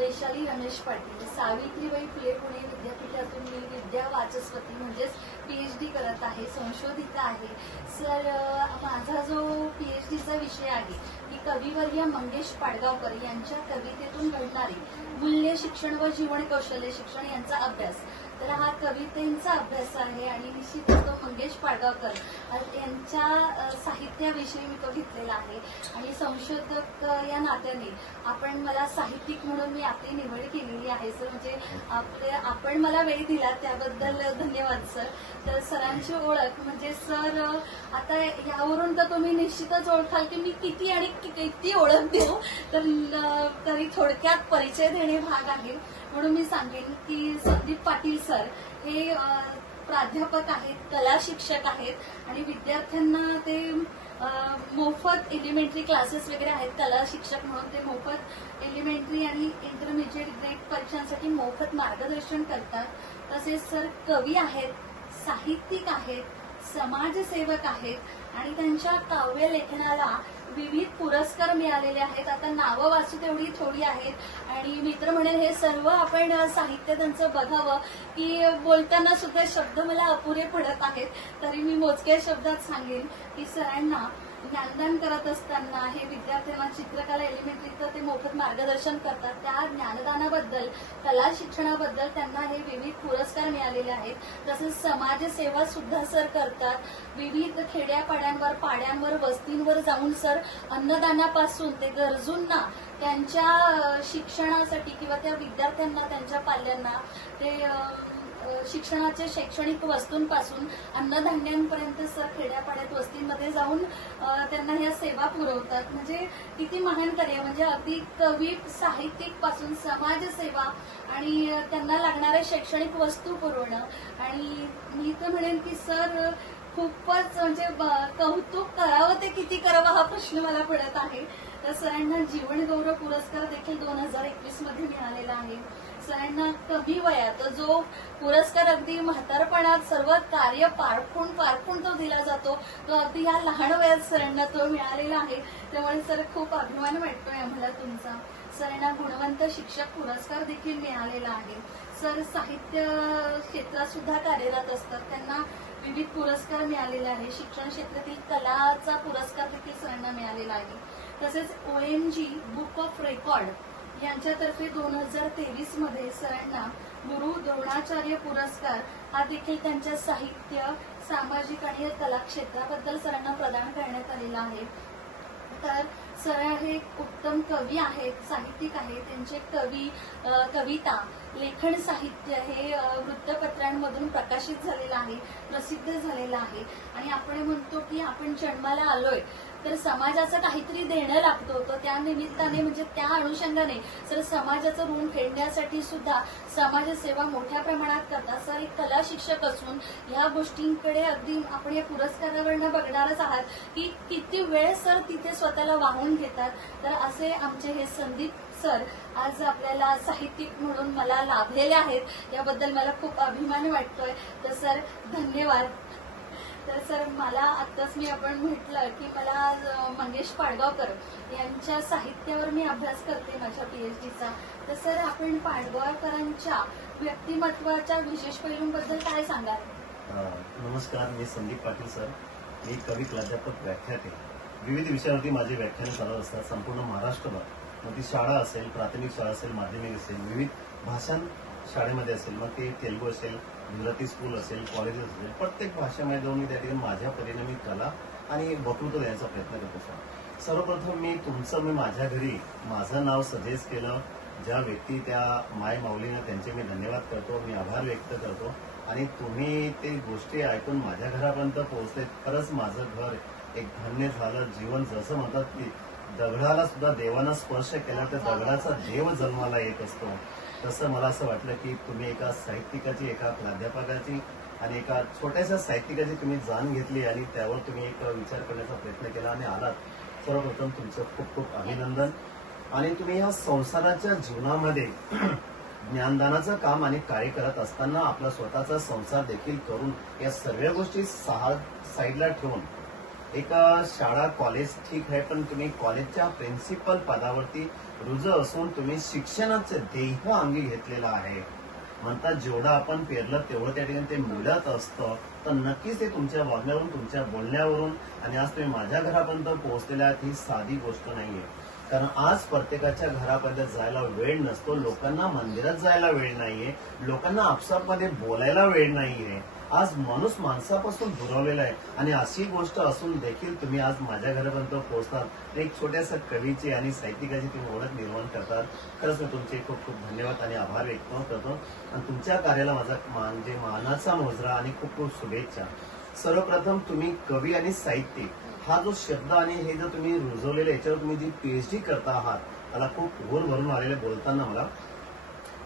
वैशाली रमेश पाटील, सावित्रीबाई फुले पुणे विद्यापीठातून मी विद्या वाचस्पती म्हणजेच PhD करत आहे, संशोधिका आहे. सर, माझा जो PhDचा विषय आहे की कविवर्य मंगेश पाडगावकर यांच्या कवितेतून घडणारी मूल्य शिक्षण व जीवन कौशल्य शिक्षण यांचा अभ्यास. तर हा कवितेचा अभ्यास आहे आणि निश्चितच तो मंगेश पाडगावकर यांच्या साहित्याविषयी मी तो घेतलेला आहे. आणि संशोधक या नात्याने मला साहित्यिक म्हणून मी आपली निवड केलेली आहे. सर, म्हणजे आपण मला वेळ दिला त्याबद्दल धन्यवाद सर. तर सरांची ओळख म्हणजे सर, आता यावरून तर तुम्ही निश्चितच ओळखाल की मी किती आणि किती ओळख देऊ, तरी थोडक्यात परिचय देणे भाग आहे. म्हणून मी सांगेन की संदीप पाटील सर हे प्राध्यापक आहेत, कला शिक्षक आहेत आणि विद्यार्थ्यांना ते मोफत एलिमेंटरी क्लासेस वगैरे आहेत. कला शिक्षक म्हणून ते मोफत एलिमेंटरी आणि इंटरमिजिएट ग्रेड परीक्षांसाठी मोफत मार्गदर्शन करतात. तसेच सर कवी आहेत, साहित्यिक आहेत, समाजसेवक आहेत आणि त्यांच्या काव्य लेखनाला विविध पुरस्कार मिळालेले आहेत. आता नावं वाचू तेवढी थोडी आहेत आणि मित्र म्हणेल हे सर्व आपण साहित्य त्यांचं बघावं की बोलताना सुद्धा शब्द मला अपुरे पडत आहेत. तरी मी मोजक्या शब्दात सांगेन की सरांना ज्ञानदान करत असताना हे विद्यार्थ्यांना चित्रकला एलिमेंटरीचं ते मोफत मार्गदर्शन करतात. त्या ज्ञानदानाबद्दल, कला शिक्षणाबद्दल त्यांना हे विविध पुरस्कार मिळालेले आहेत. तसेच समाजसेवा सुद्धा सर करतात. विविध खेड्यापाड्यांवर, पाड्यांवर, वस्तींवर जाऊन सर अन्नदानापासून ते गरजूंना त्यांच्या शिक्षणासाठी किंवा त्या विद्यार्थ्यांना, त्यांच्या पाल्यांना ते शिक्षणाच्या शैक्षणिक वस्तूंपासून अन्नधान्यांपर्यंत सर खेड्यापाड्यात वस्तींमध्ये जाऊन त्यांना ह्या सेवा पुरवतात. म्हणजे किती महान कार्य, म्हणजे अगदी कवी साहित्यिक पासून समाजसेवा आणि त्यांना लागणाऱ्या शैक्षणिक वस्तू पुरवणं. आणि मी तर म्हणेन की सर खूपच म्हणजे कौतुक करावं ते किती करावं हा प्रश्न मला पडत आहे. तर सरांना जीवन गौरव पुरस्कार देखील 2021 मध्ये मिळालेला आहे. सरांना कमी वयात जो पुरस्कार अगदी म्हातारपणात सर्व कार्य पारखून तो दिला जातो, तो अगदी या लहान वयात सरांना तो मिळालेला आहे. त्यामुळे सर खूप अभिमान वाटतोय आम्हाला तुमचा. सरांना गुणवंत शिक्षक पुरस्कार देखील मिळालेला आहे. सर साहित्य क्षेत्रात सुद्धा कार्यरत असतात, त्यांना विविध पुरस्कार मिळालेले आहे. शिक्षण क्षेत्रातील कलाचा पुरस्कार देखील सरांना मिळालेला आहे. तसेच OMG बुक ऑफ रेकॉर्ड यांच्यातर्फे 2023 मध्ये सरांना गुरु द्रोणाचार्य पुरस्कार हा देखील त्यांच्या साहित्य, सामाजिक आणि कला क्षेत्राबद्दल सरांना प्रदान करण्यात आलेला आहे. तर सर हे उत्तम कवी आहेत, साहित्यिक आहेत. त्यांचे कविता, लेखन साहित्य हे वृत्तपत्रांमधून प्रकाशित झालेलं आहे, प्रसिद्ध झालेलं आहे. आणि आपण म्हणतो की आपण जन्माला आलोय तर समाजाचं काहीतरी देणं लागतो. तर त्या निमित्ताने म्हणजे त्या अनुषंगाने सर समाजाचं ऋण फेडण्यासाठी सुद्धा समाजसेवा मोठ्या प्रमाणात करतात. सर एक कला शिक्षक असून ह्या गोष्टींकडे अगदी आपण या पुरस्कारावरनं बघणारच आहात की किती वेळ सर तिथे स्वतःला वाहून घेतात. तर असे आमचे हे संदीप सर आज आपल्याला साहित्यिक म्हणून मला लाभलेले आहेत, याबद्दल मला खूप अभिमान वाटतोय. तर सर धन्यवाद. तर सर मला आत्ताच आपण म्हटलं की मला मंगेश पाडगावकर यांच्या साहित्यावर मी अभ्यास करते माझ्या PhDचा. तर सर आपण पाडगावकरांच्या व्यक्तिमत्वाच्या विशेष पैलूंबद्दल काय सांगाल? नमस्कार, मी संदीप पाटील सर. मी कवी, प्राध्यापक, व्याख्याते. विविध विषयावरती माझे व्याख्याने चालत असतात संपूर्ण महाराष्ट्रभर. मग ती शाळा असेल, प्राथमिक शाळा असेल, माध्यमिक असेल, विविध भाषां शाळेमध्ये असेल, मग ते तेलुगू असेल, गुजराती स्कूल असेल, कॉलेजेस असेल, प्रत्येक भाषेमध्ये जाऊन मी त्या ठिकाणी माझ्या परीने मी कला आणि वक्तृत्व देण्याचा प्रयत्न करत असतो. सर्वप्रथम मी माझ्या घरी माझं नाव सजेस्ट केलं ज्या व्यक्ती, त्या माय माऊलीनं, त्यांचे मी धन्यवाद करतो, मी आभार व्यक्त करतो. आणि तुम्ही ते गोष्टी ऐकून माझ्या घरापर्यंत पोहोचते. खरंच माझं घर एक धन्य झालं. जीवन जसं म्हणतात की दगडाला सुद्धा देवानं स्पर्श केला तर दगडाचा देव जन्माला येत असतो, तसं मला असं वाटलं की तुम्ही एका साहित्यिकाची, एका प्राध्यापकाची आणि एका छोट्याशा साहित्यिकाची तुम्ही जाण घेतली आणि त्यावर तुम्ही एक विचार करण्याचा प्रयत्न केला आणि आलात. सर्वप्रथम तुमचं खूप खूप अभिनंदन. आणि तुम्ही या संसाराच्या जीवनामध्ये ज्ञानदानाचं काम आणि कार्य करत असताना आपला स्वतःचा संसार देखील करून या सर्व गोष्टी साईडला ठेवून एक शाळा कॉलेज ठीक आहे, पण तुम्ही कॉलेजच्या प्रिन्सिपल पदावरती रुजू असून तुम्ही शिक्षणाचं ध्येय अंगी घेतलेलं आहे. म्हणतात जेवढं आपण पेरलं तेवढं त्या ठिकाणी ते मिळत असतं. तर नक्कीच ते तुमच्या वागण्यावरून, तुमच्या बोलण्यावरून आणि आज तुम्ही माझ्या घरापर्यंत पोहोचलेल्या आहात ही साधी गोष्ट नाहीये. कारण आज प्रत्येकाच्या घरापर्यंत जायला वेळ नसतो, लोकांना मंदिरात जायला वेळ नाहीये, लोकांना आपसामध्ये बोलायला वेळ नाहीये. आज माणूस माणसापासून दुरावलेला आहे आणि अशी गोष्ट असून देखील तुम्ही आज माझ्या घरापर्यंत पोहोचतात. एक छोट्याशा कवीची आणि साहित्यिकाची तुम्ही ओळख निर्माण करतात. खरंच मी तुमचे खूप खूप धन्यवाद आणि आभार व्यक्त करतो आणि तुमच्या कार्याला माझा म्हणजे मानाचा मुजरा आणि खूप खूप शुभेच्छा. सर्वप्रथम तुम्ही कवी आणि साहित्यिक हा जो शब्द आणि हे जर तुम्ही रुजवलेलं याच्यावर तुम्ही जी पीएचडी करता आहात, मला खूप ओर भरून आलेले बोलताना मला.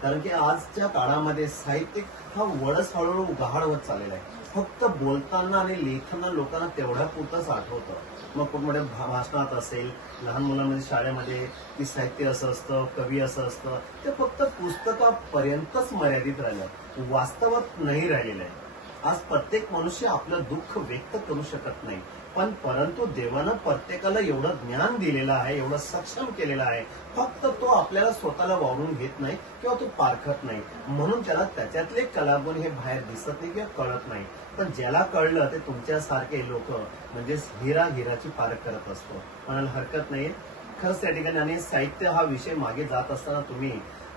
कारण की आजच्या काळामध्ये साहित्यिक हा वडच हळूहळू गहाळ होत चाललेला आहे. फक्त बोलताना आणि लेखताना लोकांना तेवढ्या पुरतच आठवतं. मग खूप मोठ्या भाषणात असेल, लहान मुलांमध्ये शाळेमध्ये की साहित्य असं असतं, कवी असं असतं, ते फक्त पुस्तकापर्यंतच मर्यादित राहिलं, वास्तवात नाही राहिलेलं आहे. आज प्रत्येक मनुष्य आपलं दुःख व्यक्त करू शकत नाही, पण परंतु देवानं प्रत्येकाला एवढं ज्ञान दिलेलं आहे, एवढं सक्षम केलेलं आहे, फक्त तो आपल्याला स्वतःला वावरून घेत नाही किंवा तो पारखत नाही. म्हणून त्याला त्याच्यातले कलागुण हे बाहेर दिसत नाही किंवा कळत नाही. पण ज्याला कळलं ते तुमच्यासारखे लोक म्हणजे हिराची पारख करत असतो, म्हणायला हरकत नाही. खरंच त्या ठिकाणी आणि साहित्य हा विषय मागे जात असताना तुम्ही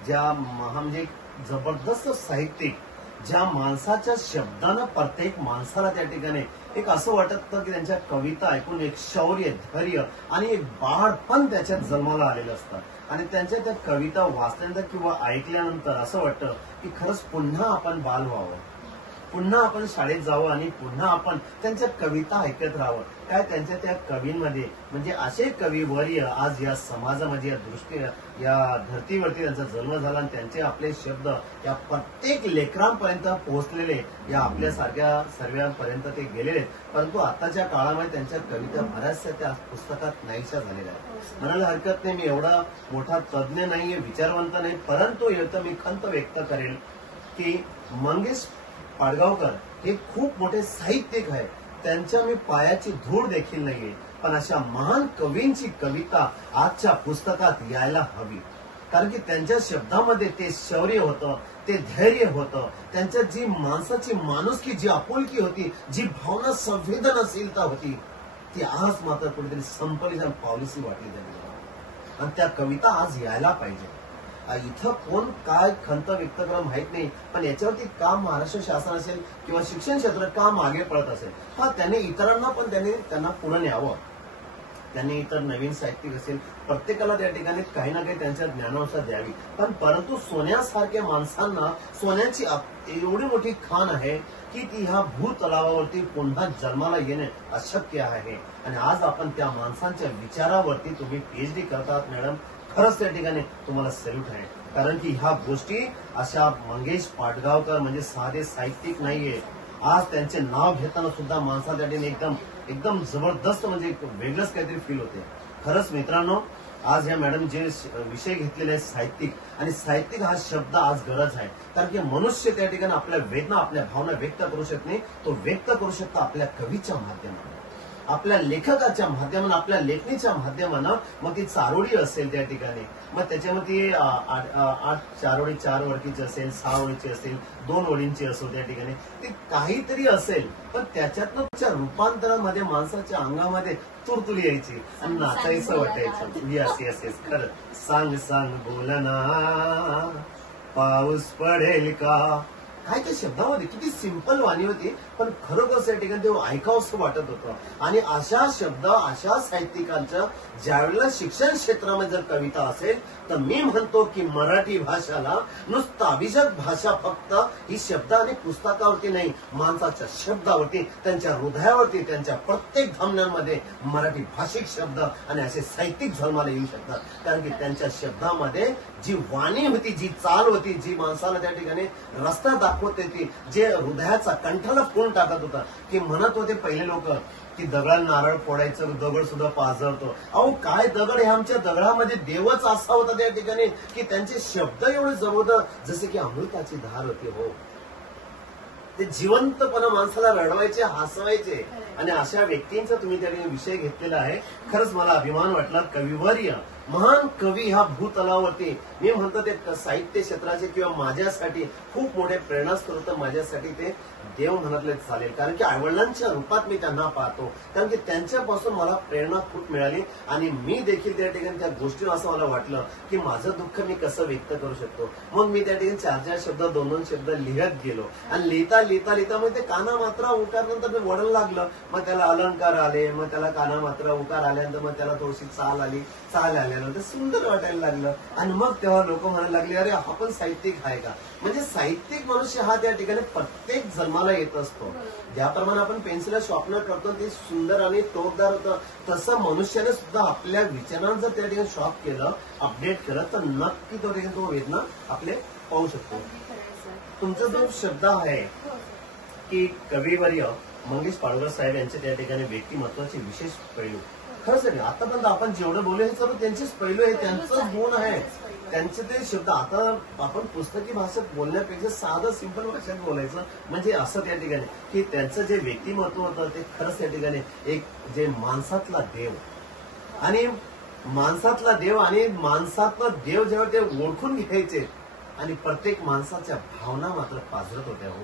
ज्या म्हणजे जबरदस्त साहित्यिक ज्या माणसाच्या शब्दानं प्रत्येक माणसाला त्या ठिकाणी एक असं वाटतं की त्यांच्या कविता ऐकून एक शौर्य, धैर्य आणि एक बाळपण त्याच्यात जन्माला आलेलं असतं. आणि त्यांच्या त्या कविता वाचल्यानंतर किंवा ऐकल्यानंतर असं वाटतं की खरंच पुन्हा आपण बाल व्हावं, पुन्हा आपण शाळेत जावं आणि पुन्हा आपण त्यांच्या कविता ऐकत राहावं. काय त्यांच्या त्या कवींमध्ये म्हणजे असे कविवर्य आज या समाजामध्ये, या दृष्टी या धर्तीवरती त्यांचा जन्म झाला आणि त्यांचे आपले शब्द या प्रत्येक लेकरांपर्यंत पोहोचलेले, या आपल्यासारख्या सर्वांपर्यंत ते गेलेले. परंतु आताच्या काळामध्ये त्यांच्या कविता बऱ्याचशा त्या पुस्तकात नाहीशा झालेल्या आहेत. म्हणायला हरकत नाही, मी एवढा मोठा तज्ज्ञ नाहीये, विचारवंत नाही, परंतु एवढं मी खंत व्यक्त करेल की मंगेश पाडगावकर हे खूप मोठे साहित्यिक आहे. त्यांच्या मी पायाची धूळ देखील नाहीये, पण अशा महान कवींची कविता आजच्या पुस्तकात यायला हवी. कारण की त्यांच्या शब्दामध्ये ते शौर्य होतं, ते धैर्य होतं, त्यांच्यात जी माणसाची माणुसकी, जी आपुलकी होती, जी भावना संवेदनशीलता होती, ती आज मात्र कुठेतरी संपली आणि पावलीसी वाटली त्यांनी. आणि त्या कविता आज यायला पाहिजे. इथं कोण काय खंत व्यक्त करा माहित नाही, पण याच्यावरती काम महाराष्ट्र शासन असेल किंवा शिक्षण क्षेत्र का मागे पडत असेल, हा त्यांनी इतरांना पण त्यांना पुढे न्यावं. त्यांनी इतर नवीन साहित्यिक असेल, प्रत्येकाला त्या ठिकाणी काही ना काही त्यांच्या ज्ञानानुसार द्यावी. पण परंतु सोन्यासारख्या माणसांना सोन्याची एवढी मोठी खाण आहे की ती ह्या भूतलावावरती पुन्हा जन्माला येणे अशक्य आहे. आणि आज आपण त्या माणसांच्या विचारावरती तुम्ही पीएचडी करतात मॅडम, खरंच त्या ठिकाणी तुम्हाला सॅल्यूट आहे. कारण की ह्या गोष्टी अशा मंगेश पाडगावकर म्हणजे साधे साहित्यिक नाहीये. आज त्यांचे नाव घेताना सुद्धा माणसाला त्या ठिकाणी एकदम जबरदस्त म्हणजे वेगळंच काहीतरी फील होते. खरंच मित्रांनो, आज ह्या मॅडम जे विषय घेतलेले आहेत साहित्यिक, आणि साहित्यिक हा शब्द आज गरज आहे. कारण की मनुष्य त्या ठिकाणी आपल्या वेदना, आपल्या भावना व्यक्त करू शकत नाही, तो व्यक्त करू शकतो आपल्या कवीच्या माध्यमातून, आपल्या लेखकाच्या माध्यमानं, आपल्या लेखणीच्या माध्यमानं. मग ती चारोळी असेल त्या ठिकाणी, मग त्याच्यामध्ये 4 ओळी 4 ओळीची असेल, 6 ओळीची असेल, 2 ओळींची असो, त्या ठिकाणी ती काहीतरी असेल, पण त्याच्यातनं त्याच्या रूपांतरामध्ये माणसाच्या अंगामध्ये तुरतुरी यायची आणि नाचायचं वाटायचं. यस यस यस, खरं. सांग सांग बोलना पाऊस पडेल का, काय त्या शब्दामध्ये किती सिंपल वाणी होती, पण खरोखर त्या ठिकाणी ते ऐकावं असं वाटत होतं. आणि अशा शब्द, अशा साहित्यिकांचं ज्यावेळेला शिक्षण क्षेत्रामध्ये जर कविता असेल, तर मी म्हणतो की मराठी भाषाला नुसतं अभिजात भाषा फक्त ही शब्द आणि पुस्तकावरती नाही, माणसाच्या शब्दावरती, त्यांच्या हृदयावरती, त्यांच्या प्रत्येक धमन्यांमध्ये मराठी भाषिक शब्द आणि असे साहित्यिक जन्माला येऊ शकतात. कारण की त्यांच्या शब्दामध्ये जी वाणी होती, जी चाल होती, जी माणसाला त्या ठिकाणी रस्ता दाखवत होती, जे हृदयाचा कंठाला फोन टाकत होता. की म्हणत होते पहिले लोक की दगडाला नारळ फोडायचं, दगड सुद्धा पाझरतो. अहो काय दगड, हे आमच्या दगडामध्ये देवच असा होता त्या ठिकाणी की त्यांचे शब्द एवढे जबरदस्त, जसे की अमृताची धार होती. हो, ते जिवंतपणा माणसाला रडवायचे, हसवायचे. आणि अशा व्यक्तींचा तुम्ही त्या ठिकाणी विषय घेतलेला आहे. खरंच मला अभिमान वाटला. कविवर्य, महान कवी ह्या भूतलावरती मी म्हणतो ते साहित्य क्षेत्राचे किंवा माझ्यासाठी खूप मोठे प्रेरणास्त्रोत, माझ्यासाठी ते देव म्हणतले चालेल. कारण की आईवडिलांच्या रूपात मी त्यांना पाहतो. कारण की त्यांच्यापासून मला प्रेरणा खूप मिळाली आणि मी देखील त्या ठिकाणी त्या गोष्टीवर असं मला वाटलं की माझं दुःख मी कसं व्यक्त करू शकतो. मग मी त्या ठिकाणी 4-4 शब्द, 2-2 शब्द लिहत गेलो आणि लिहिता लिहिता लिहिता मग ते काना मात्रा उकार नंतर मी वळण लागलं. मग त्याला अलंकार आले, मग त्याला काना मात्रा उकार आल्यानंतर मग त्याला थोडीशी चाल आली. चाल आल्यानंतर सुंदर वाटायला लागलं आणि मग तेव्हा लोक म्हणायला लागले, अरे हा पण साहित्यिक आहे का. म्हणजे साहित्यिक मनुष्य हा त्या ठिकाणी प्रत्येक जन्माला येत असतो. ज्याप्रमाणे आपण पेन्सिलला शॉर्पनर करतो ते सुंदर आणि टोकदार होतं, तसं मनुष्याने सुद्धा आपल्या विचारांचं जर त्या ठिकाणी शॉप केलं, अपडेट केलं तर नक्की तो ठिकाणी तो वेदना आपले पाहू शकतो. तुमचा जो शब्द आहे की कविवर्य मंगेश पाडवकर साहेब यांचे त्या ठिकाणी व्यक्तिमत्वाचे विशेष पैलू, खरंच आहे. आतापर्यंत आपण जेवढं बोललो हे सर्व त्यांचेच पैलू आहे, त्यांचं गुण आहे, त्यांचे ते शब्द. आता आपण पुस्तकी भाषेत बोलण्यापेक्षा साधं सिंपल भाषेत बोलायचं म्हणजे असं त्या ठिकाणी की त्यांचं जे व्यक्तिमत्व होतं ते खरंच त्या ठिकाणी एक जे माणसातला देव आणि माणसातला देव जेव्हा ते ओळखून घ्यायचे आणि प्रत्येक माणसाच्या भावना मात्र पाझरत होत्या. हो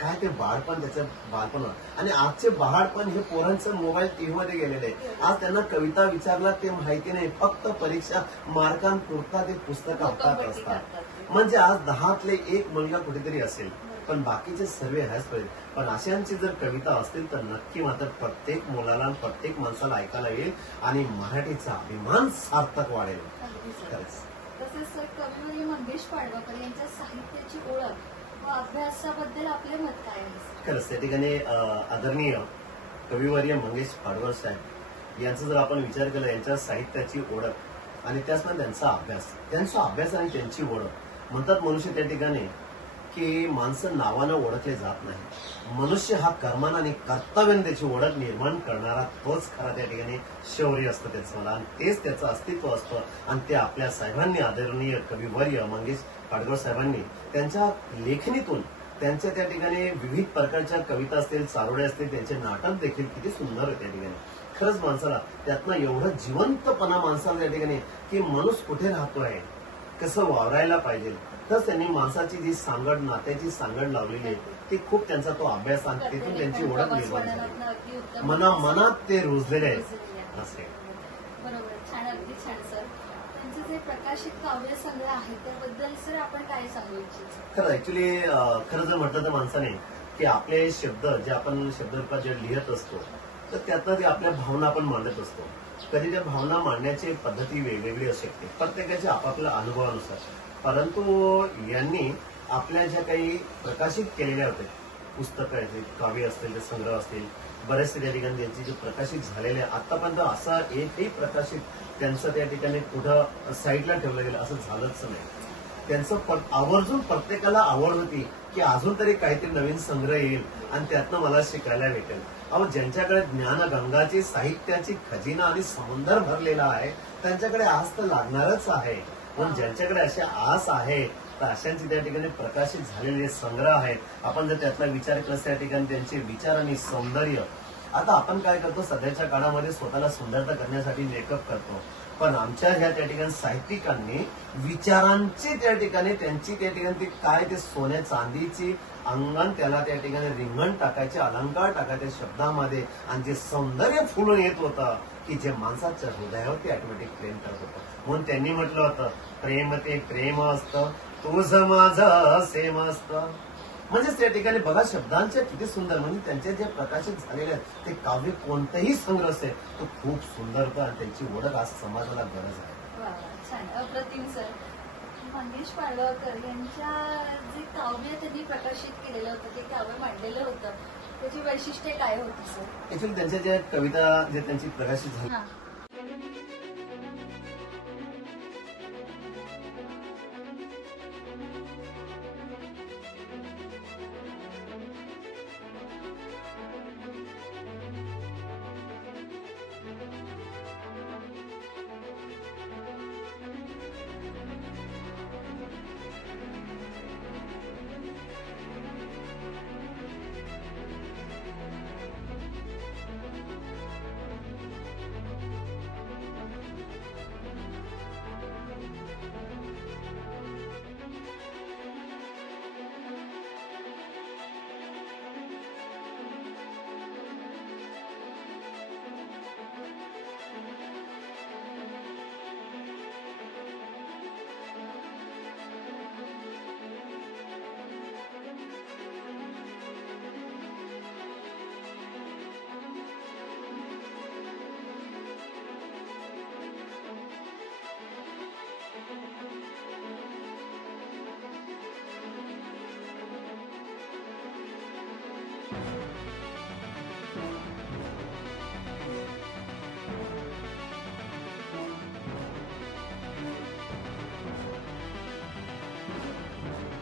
काय ते बाळपण, त्याचं बाळपण. आणि आजचे बाळपण हे पोरांचं मोबाईल टीव्ही मध्ये गेलेले आहे. आज त्यांना कविता विचारला ते माहिती नाही, फक्त परीक्षा मार्कांपुरता ते पुस्तकं हातात असतात. म्हणजे आज 10तले 1 मुलगा कुठेतरी असेल, पण बाकीचे सर्व आहेच पाहिजे. पण अशांची जर कविता असतील तर नक्की मात्र प्रत्येक मुलाला, प्रत्येक माणसाला ऐकायला येईल आणि मराठीचा अभिमान सार्थक वाढेल. खरंच. तसेच सर कविवर्य मंगेश पाडवकर यांच्या साहित्याची ओळख व अभ्यासाबद्दल आपले मत काय आहे? खरंच त्या ठिकाणी आदरणीय कविवर्य मंगेश पाडवकर साहेब यांचा जर आपण विचार केला, यांच्या साहित्याची ओळख आणि त्याचप्रमाणे त्यांचा अभ्यास आणि त्यांची ओळख. म्हणतात मनुष्य त्या ठिकाणी की माणसं नावानं ओळखले जात नाही, मनुष्य हा कर्मानं आणि कर्तव्याने त्याची ओळख निर्माण करणारा तोच खरा त्या ठिकाणी शौर्य असतं त्याचं मला, आणि तेच त्याचं अस्तित्व असतं. आणि ते आपल्या साहेबांनी, आदरणीय कविवर्य मंगेश पाडवकर साहेबांनी त्यांच्या लेखणीतून, त्यांच्या त्या ठिकाणी विविध प्रकारच्या कविता असतील, चारोळे असतील, त्यांचे नाटक देखील किती सुंदर आहे त्या ठिकाणी. खरंच माणसाला त्यातनं एवढं जिवंतपणा माणसाला त्या ठिकाणी की माणूस कुठे राहतोय, कसं वावरायला पाहिजे, तर त्यांनी माणसाची जी सांगड, नात्याची सांगड लावलेली आहे ती खूप त्यांचा तो अभ्यास आणि तिथून त्यांची ओळख निर्माण झाली, मनात ते रुजलेले आहे असे. बरोबर, छान, अगदी छान सर. त्यांचे जे प्रकाशित काव्य संग्रह आहे त्याबद्दल सर आपण काय सांगू इच्छितो? खरं ऍक्च्युली खरं जर म्हटलं तर माणसाने की आपले शब्द जे आपण शब्दरूपात जे लिहित असतो तर त्यातनं ते आपल्या भावना आपण मांडत असतो. कधी त्या भावना मांडण्याची पद्धती वेगवेगळी असू शकते, प्रत्येकाच्या आपापल्या अनुभवानुसार. परंतु यांनी आपल्या ज्या काही प्रकाशित केलेल्या होत्या पुस्तकं आहेत, काव्य असतील, ते संग्रह असतील, बरेचसे त्या ठिकाणी त्यांचे जे प्रकाशित झालेले आतापर्यंत असा एकही प्रकाशित त्यांचं त्या ठिकाणी कुठं साईडला ठेवलं गेलं असं झालंच नाही. त्यांचं आवर्जून प्रत्येकाला आवड होती की अजून तरी काहीतरी नवीन संग्रह येईल आणि त्यातनं मला शिकायला भेटेल. अहो ज्यांच्याकडे ज्ञानगंगाची, साहित्याची खजिना आणि समुद्र भरलेला आहे त्यांच्याकडे आस तर लागणारच आहे. पण ज्यांच्याकडे अशा आस आहे तर अशांची त्या ठिकाणी प्रकाशित झालेले संग्रह आहेत. आपण जर त्यातला विचार केला त्या ठिकाणी त्यांचे विचार आणि सौंदर्य. आता आपण काय करतो, सध्याच्या काळामध्ये स्वतःला सुंदरता करण्यासाठी मेकअप करतो, पण आमच्या ह्या त्या ठिकाणी साहित्यिकांनी विचारांची त्या ठिकाणी त्यांची त्या ठिकाणी काय ते सोन्या चांदीची अंगण, त्याला त्या ठिकाणी रिंगण टाकायचे, अलंकार टाकायचे शब्दामध्ये, आणि जे सौंदर्य फुलून येत होतं की जे माणसाच्या हृदयावरती ऑटोमॅटिक प्रेम करत होतं. म्हणून त्यांनी म्हटलं होतं, प्रेम ते प्रेम असतं, तुझं माझं सेम असतं. म्हणजेच त्या ठिकाणी बघा शब्दांचे किती सुंदर, म्हणजे त्यांचे जे प्रकाशित झालेले आहेत ते काव्य कोणतेही संग्रह असेल तो खूप सुंदर होतं आणि त्यांची ओळख आज समाजाला गरज आहे. छान, अप्रतिम सर. मंगेश पाडवकर यांच्या जे काव्य त्यांनी प्रकाशित केलेलं होतं, ते काव्य मांडलेलं होतं, त्याची वैशिष्ट्ये काय होती सर? ऍक्च्युली त्यांच्या ज्या कविता जे त्यांची प्रकाशित झाली आहे.